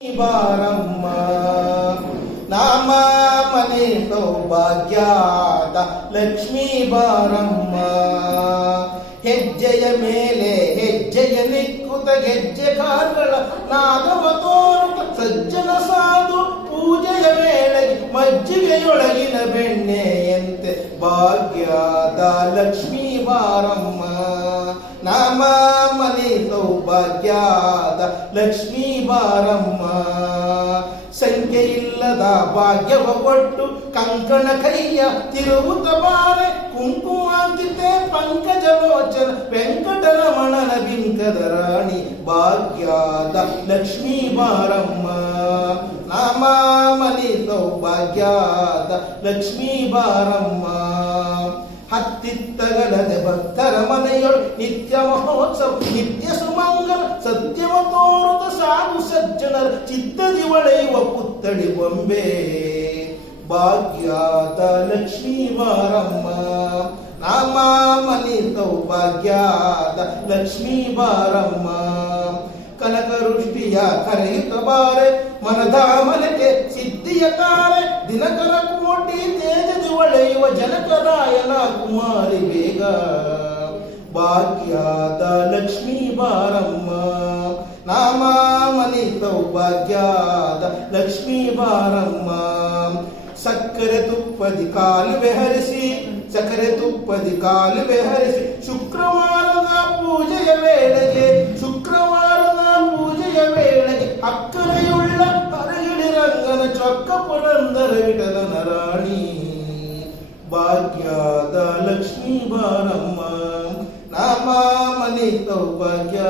ಬಾರಮ್ಮ ನಾಮ ಮನೆ ಸೌಭಾಗ್ಯದ ಲಕ್ಷ್ಮೀ ಬಾರಮ್ಮ. ಹೆಜ್ಜೆಯ ಮೇಲೆ ಹೆಜ್ಜೆಯ ನಿಕ್ಕುತ ಗೆಜ್ಜೆ ಕಾಲ್ಗಳ ನಾದವ ತೋರುತ ಸಜ್ಜನ ಸಾಧು ಪೂಜೆಯ ವೇಳೆಗೆ ಮಜ್ಜಿಗೆಯೊಳಗಿನ ಬೆಣ್ಣೆಯಂತೆ ಭಾಗ್ಯದ ಲಕ್ಷ್ಮೀ ಬಾರಮ್ಮ. ನಾಮ ಮನೆ ಸೌಭಾಗ್ಯದ ಲಕ್ಷ್ಮೀ ಬಾರಮ್ಮ. ಸಂಖ್ಯೆ ಇಲ್ಲದ ಭಾಗ್ಯವ ಕೊಟ್ಟು ಕಂಕಣ ಕೈಯ ತಿರುವುತ ಬಾರೆ ಕುಂಕುಮಾಂಕಿತೆ ಪಂಕಜ ಲೋಚನ ವೆಂಕಟರಮಣನ ಬಿಂಕದ ರಾಣಿ ಭಾಗ್ಯದ ಲಕ್ಷ್ಮೀ ಬಾರಮ್ಮ. ನಾಮ ಮನೆ ಸೌಭಾಗ್ಯದ ಲಕ್ಷ್ಮೀ ಬಾರಮ್ಮ. ಹತ್ತಿತ್ತಗಲದೆ ಭಕ್ತರ ಮನೆಯೊಳು ನಿತ್ಯ ಮಹೋತ್ಸವ ನಿತ್ಯ ಸುಮಂಗಲ ಸತ್ಯವ ತೋರುತ ಸಾಧು ಸಜ್ಜನರ ಚಿತ್ತದಿ ಒಳೆಯುವ ಪುತ್ತಳಿ ಬೊಂಬೆ ಭಾಗ್ಯದ ಲಕ್ಷ್ಮೀ ಬಾರಮ್ಮ. ನಾಮ ಮನೆ ಸೌಭಾಗ್ಯದ ಲಕ್ಷ್ಮೀ ಬಾರಮ್ಮ. ಕನಕ ವೃಷ್ಟಿಯ ಕರೆಯುತ್ತ ಬಾರೆ ಮನದಾಮನಕ್ಕೆ ಸಿದ್ಧಿಯ ತಾರೆ ದಿನಕರ ಕೋಟಿ ತೇಜದಿ ಒಳೆಯುವ ಜನಕರಾಯನ ಕುಮಾರಿ ಬೇಗ ಭಾಗ್ಯದ ಲಕ್ಷ್ಮೀ ಬಾರಮ್ಮ. ನಾಮ ಮನೆ ಸೌಭಾಗ್ಯದ ಲಕ್ಷ್ಮೀ ಬಾರಮ್ಮ. ಸಕ್ಕರೆ ತುಪ್ಪದಿ ಕಾಲುವೆ ಹರಿಸಿ ಸಕ್ಕರೆ ತುಪ್ಪದಿ ಕಾಲುವೆ ಹರಿಸಿ ಶುಕ್ರವಾರದ ಪೂಜೆಯ ವೇಳೆಗೆ ಅಕ್ಕರೆಯುಳ್ಳ ಅರಗಿಳಿ ರಂಗನ ಚೊಕ್ಕ ಪುರಂದರ ವಿಠಲನ ರಾಣಿ ಭಾಗ್ಯದ ಲಕ್ಷ್ಮೀ ಬಾರಮ್ಮ. ನಾಮ ಮನೆ ಸೌಭಾಗ್ಯ